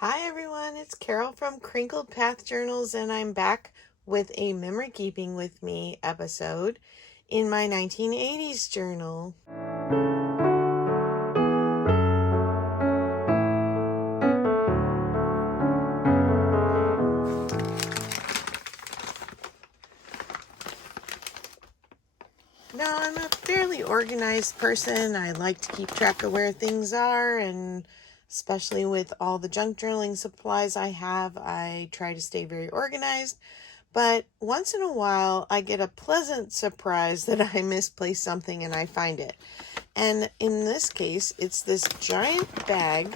Hi everyone, it's Carol from Crinkled Path Journals, and I'm back with a Memory Keeping with Me episode in my 1980s journal. Now, I'm a fairly organized person. I like to keep track of where things are, and especially with all the junk journaling supplies I have, I try to stay very organized. But once in a while, I get a pleasant surprise that I misplaced something and I find it. And in this case, it's this giant bag,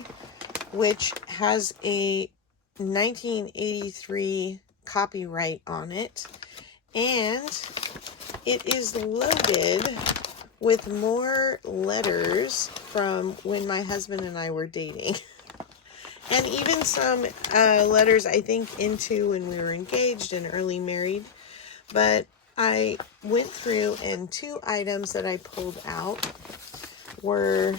which has a 1983 copyright on it. And it is loaded with more letters from when my husband and I were dating. And even some letters, I think, into when we were engaged and early married. But I went through, and two items that I pulled out were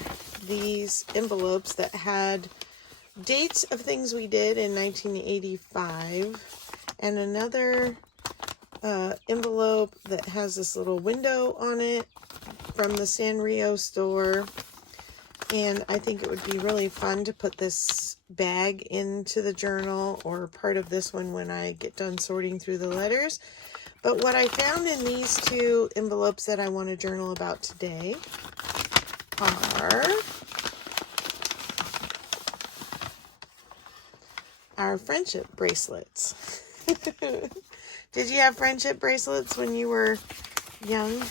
these envelopes that had dates of things we did in 1985, and another envelope that has this little window on it from the Sanrio store. And I think it would be really fun to put this bag into the journal, or part of this one, when I get done sorting through the letters. But what I found in these two envelopes that I want to journal about today are our friendship bracelets. Did you have friendship bracelets when you were young?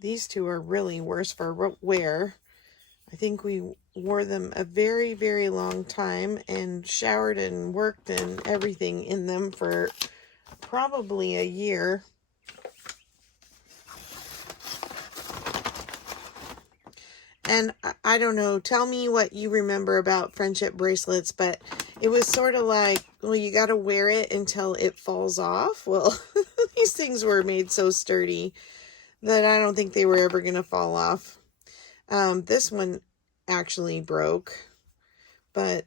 These two are really worse for wear. I think we wore them a very, very long time and showered and worked and everything in them for probably a year. And I don't know, tell me what you remember about friendship bracelets, but it was sort of like, well, you got to wear it until it falls off. Well, these things were made so sturdy that I don't think they were ever going to fall off. This one actually broke, but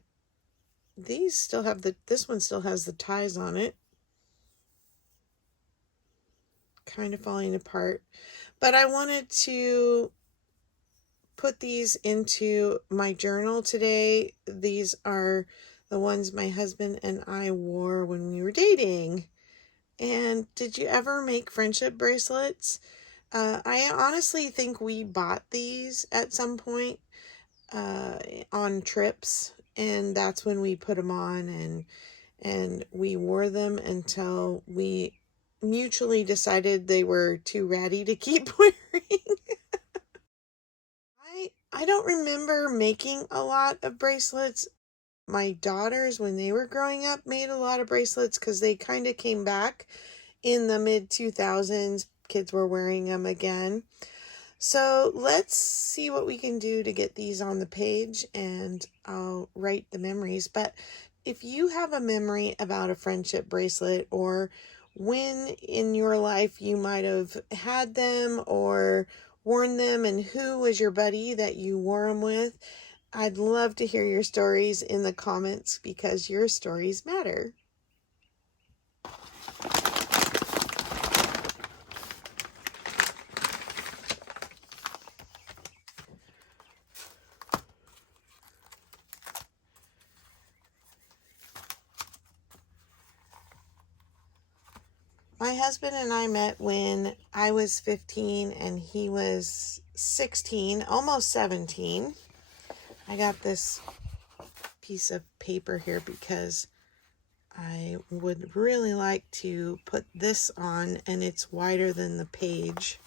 these still have this one still has the ties on it. Kind of falling apart. But I wanted to put these into my journal today. These are the ones my husband and I wore when we were dating. And did you ever make friendship bracelets? I honestly think we bought these at some point on trips, and that's when we put them on, and we wore them until we mutually decided they were too ratty to keep wearing. I don't remember making a lot of bracelets. My daughters, when they were growing up, made a lot of bracelets because they kind of came back in the mid-2000s. Kids were wearing them again. So let's see what we can do to get these on the page, and I'll write the memories. But if you have a memory about a friendship bracelet, or when in your life you might have had them or worn them, and who was your buddy that you wore them with, I'd love to hear your stories in the comments, because your stories matter. My husband and I met when I was 15 and he was 16, almost 17. I got this piece of paper here because I would really like to put this on, and it's wider than the page.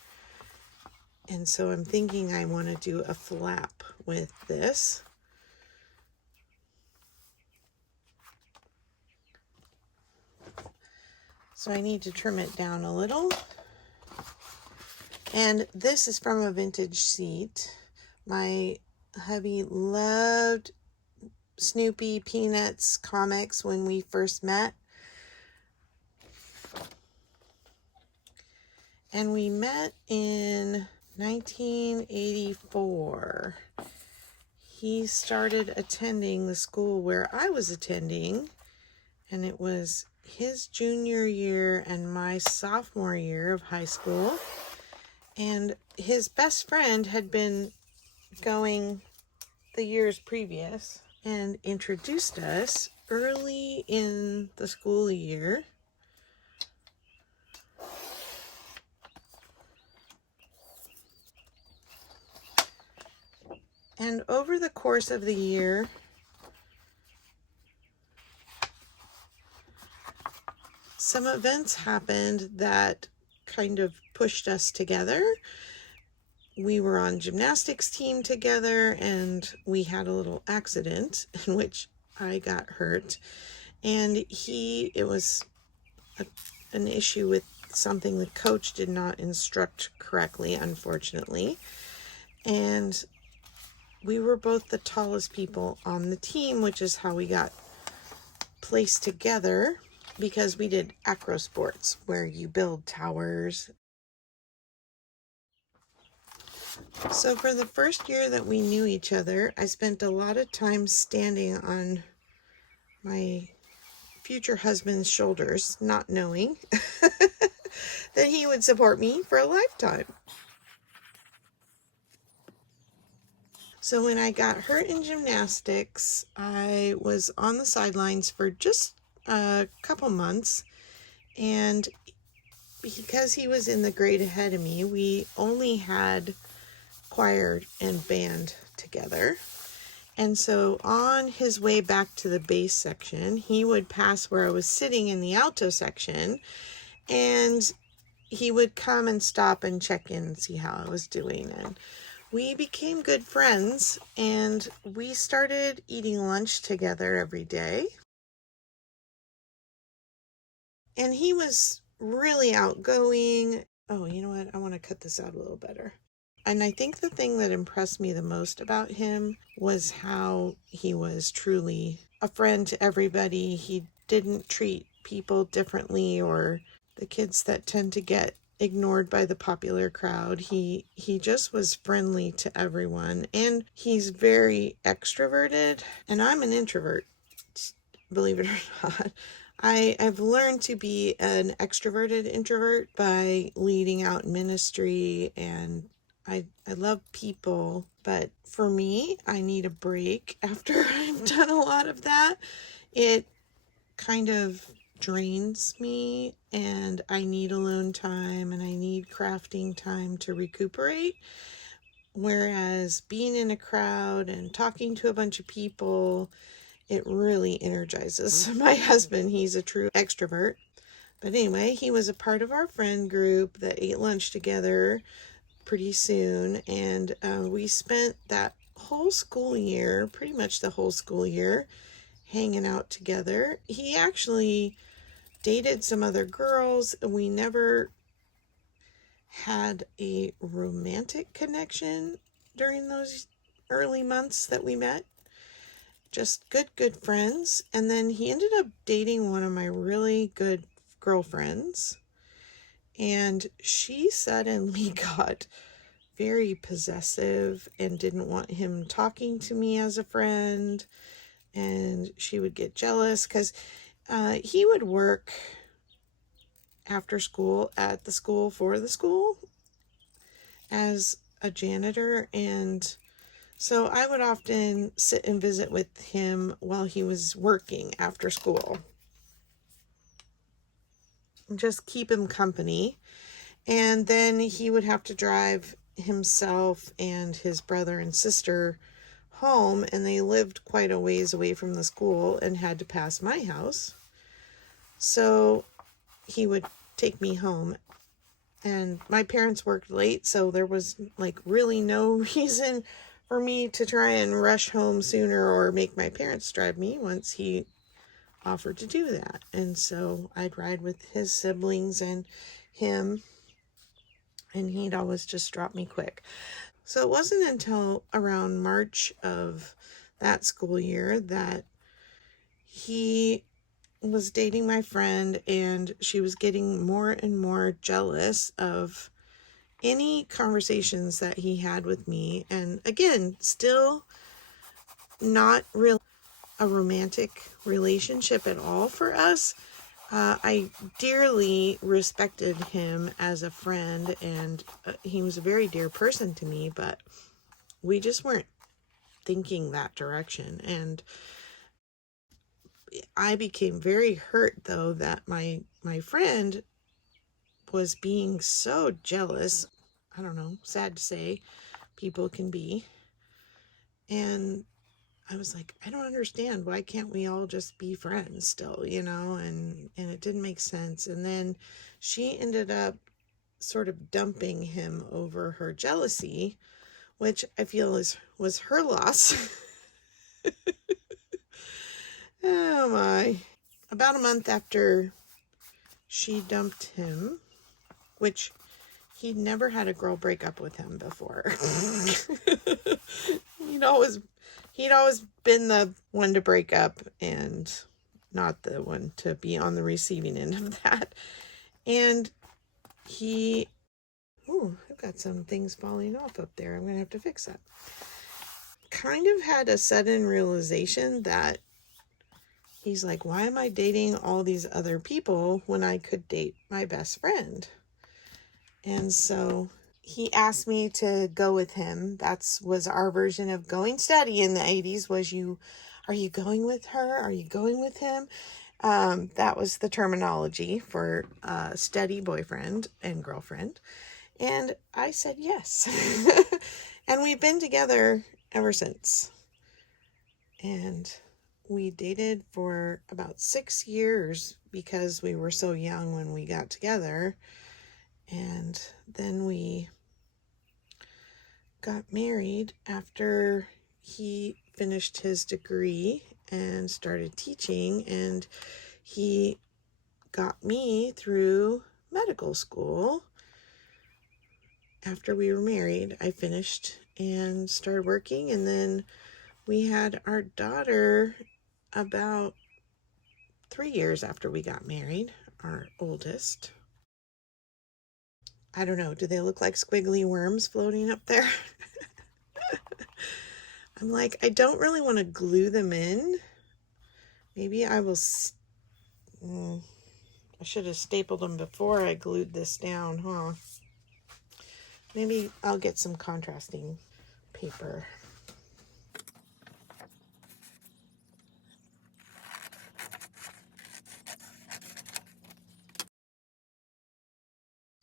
And so I'm thinking I want to do a flap with this. So I need to trim it down a little. And this is from a vintage seat. My hubby loved Snoopy, Peanuts comics when we first met. And we met in 1984. he started attending the school where I was attending, and it was his junior year and my sophomore year of high school. And his best friend had been going the years previous and introduced us early in the school year. And over the course of the year, some events happened that kind of pushed us together. We were on gymnastics team together, and we had a little accident in which I got hurt. And it was an issue with something the coach did not instruct correctly, unfortunately. And we were both the tallest people on the team, which is how we got placed together, because we did acro sports where you build towers. So for the first year that we knew each other, I spent a lot of time standing on my future husband's shoulders, not knowing that he would support me for a lifetime. So when I got hurt in gymnastics, I was on the sidelines for just a couple months, and because he was in the grade ahead of me, we only had choir and band together. And so on his way back to the bass section, he would pass where I was sitting in the alto section, and he would come and stop and check in and see how I was doing. And we became good friends, and we started eating lunch together every day. And he was really outgoing. Oh, you know what? I want to cut this out a little better. And I think the thing that impressed me the most about him was how he was truly a friend to everybody. He didn't treat people differently, or the kids that tend to get ignored by the popular crowd. He just was friendly to everyone, and he's very extroverted, and I'm an introvert, believe it or not. I've learned to be an extroverted introvert by leading out ministry, and I love people, but for me, I need a break after I've done a lot of that. It kind of drains me, and I need alone time, and I need crafting time to recuperate. Whereas being in a crowd and talking to a bunch of people, it really energizes my husband. He's a true extrovert. But anyway, he was a part of our friend group that ate lunch together pretty soon, and we spent that whole school year, pretty much the whole school year, hanging out together. He actually dated some other girls, and we never had a romantic connection during those early months that we met. Just good friends. And then he ended up dating one of my really good girlfriends, and she suddenly got very possessive and didn't want him talking to me as a friend, and she would get jealous because he would work after school at the school for the school as a janitor, and so I would often sit and visit with him while he was working after school, just keep him company. And then he would have to drive himself and his brother and sister home, and they lived quite a ways away from the school and had to pass my house. So he would take me home, and my parents worked late, so there was like really no reason for me to try and rush home sooner or make my parents drive me once he offered to do that. And so I'd ride with his siblings and him, and he'd always just drop me quick. So it wasn't until around March of that school year that he was dating my friend, and she was getting more and more jealous of any conversations that he had with me. And again, still not really a romantic relationship at all for us. I dearly respected him as a friend, and he was a very dear person to me, but we just weren't thinking that direction. And I became very hurt, though, that my friend was being so jealous. I don't know, sad to say, people can be. And I was like, I don't understand. Why can't we all just be friends still, And it didn't make sense. And then she ended up sort of dumping him over her jealousy, which I feel was her loss. Oh my. About a month after she dumped him, which he'd never had a girl break up with him before. he'd always he'd always been the one to break up and not the one to be on the receiving end of that. And I've got some things falling off up there. I'm going to have to fix that. Kind of had a sudden realization that he's like, why am I dating all these other people when I could date my best friend? And so he asked me to go with him. Was our version of going steady in the 80s. Are you going with her? Are you going with him? That was the terminology for steady boyfriend and girlfriend. And I said yes. And we've been together ever since. And we dated for about 6 years because we were so young when we got together. And then we got married after he finished his degree and started teaching. And he got me through medical school. After we were married, I finished and started working. And then we had our daughter about 3 years after we got married, our oldest. I don't know. Do they look like squiggly worms floating up there? I'm like, I don't really want to glue them in. Maybe I will. I should have stapled them before I glued this down, huh? Maybe I'll get some contrasting paper.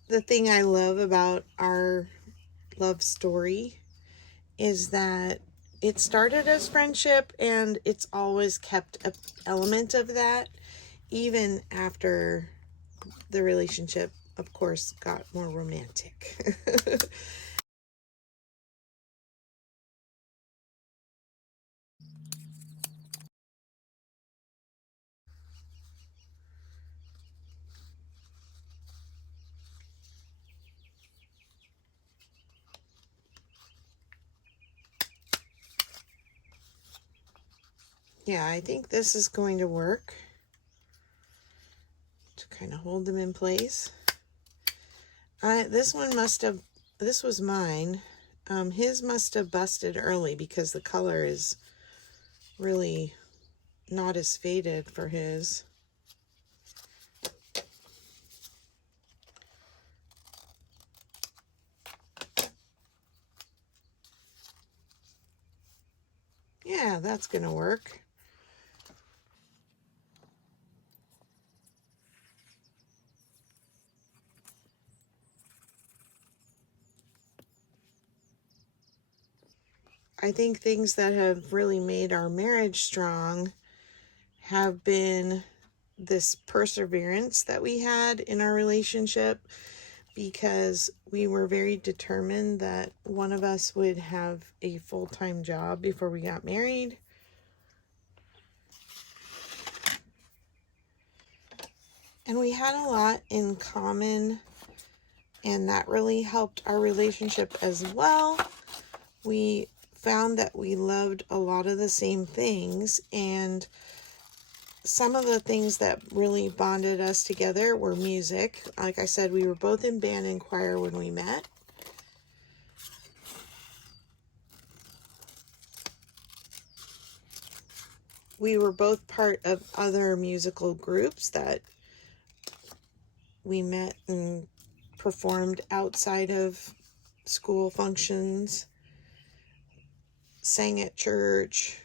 The thing I love about our love story is that it started as friendship, and it's always kept an element of that, even after the relationship, of course, got more romantic. Yeah, I think this is going to work to kind of hold them in place. This was mine. His must have busted early because the color is really not as faded for his. Yeah, that's going to work. I think things that have really made our marriage strong have been this perseverance that we had in our relationship, because we were very determined that one of us would have a full-time job before we got married. And we had a lot in common, and that really helped our relationship as well. We found that we loved a lot of the same things, and some of the things that really bonded us together were music. Like I said, we were both in band and choir when we met. we were both part of other musical groups that we met and performed outside of school functions, sang at church.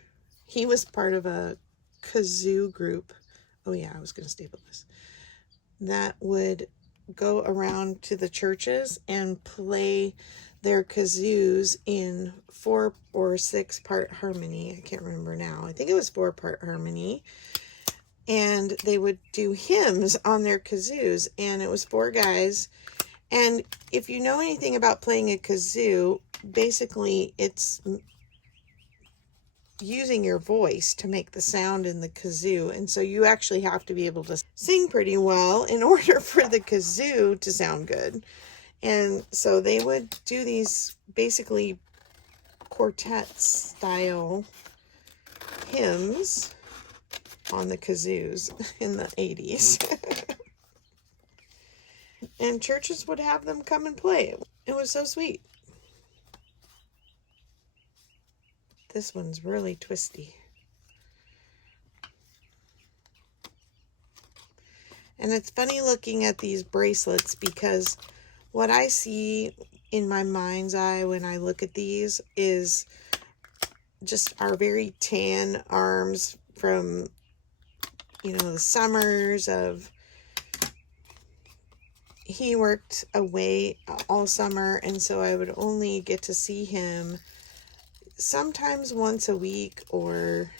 He was part of a kazoo group. Oh yeah, I was going to staple this. That would go around to the churches and play their kazoos in 4 or 6 part harmony. I can't remember now. I think it was 4-part harmony. And they would do hymns on their kazoos, and it was 4 guys. And if you know anything about playing a kazoo, basically it's using your voice to make the sound in the kazoo. And so you actually have to be able to sing pretty well in order for the kazoo to sound good. And so they would do these basically quartet style hymns on the kazoos in the 80s. And churches would have them come and play. It was so sweet. This one's really twisty. And it's funny looking at these bracelets, because what I see in my mind's eye when I look at these is just our very tan arms from, the summers of, he worked away all summer, and so I would only get to see him sometimes once a week or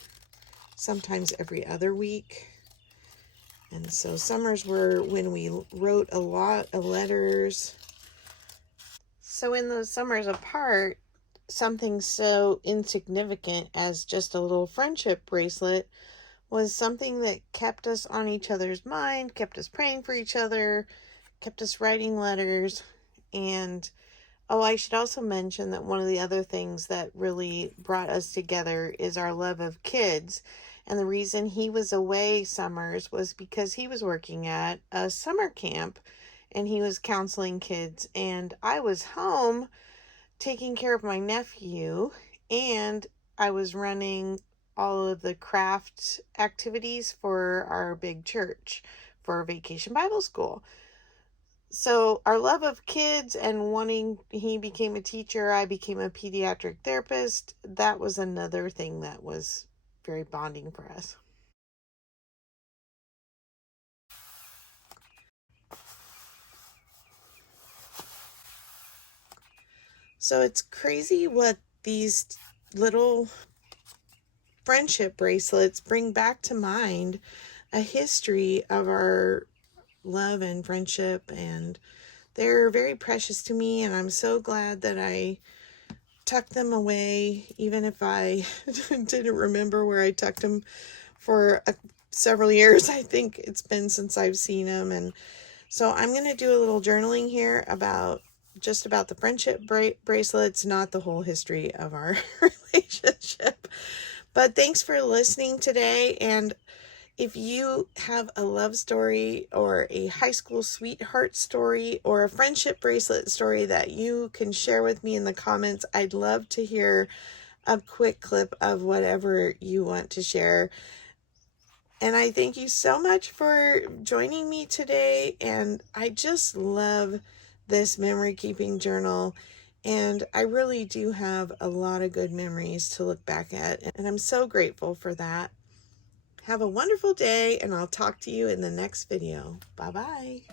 sometimes every other week. And so summers were when we wrote a lot of letters. So in those summers apart, something so insignificant as just a little friendship bracelet was something that kept us on each other's mind, kept us praying for each other, kept us writing letters. And I should also mention that one of the other things that really brought us together is our love of kids. And the reason he was away summers was because he was working at a summer camp and he was counseling kids. And I was home taking care of my nephew, and I was running all of the craft activities for our big church for Vacation Bible School. So our love of kids and wanting, he became a teacher, I became a pediatric therapist. That was another thing that was very bonding for us. So it's crazy what these little friendship bracelets bring back to mind a history of our love and friendship, and they're very precious to me, and I'm so glad that I tucked them away, even if I didn't remember where I tucked them for several years. I think it's been since I've seen them. And so I'm going to do a little journaling here about the friendship bracelets, not the whole history of our relationship. But thanks for listening today. And if you have a love story or a high school sweetheart story or a friendship bracelet story that you can share with me in the comments, I'd love to hear a quick clip of whatever you want to share. And I thank you so much for joining me today. And I just love this memory keeping journal. And I really do have a lot of good memories to look back at. And I'm so grateful for that. Have a wonderful day, and I'll talk to you in the next video. Bye-bye.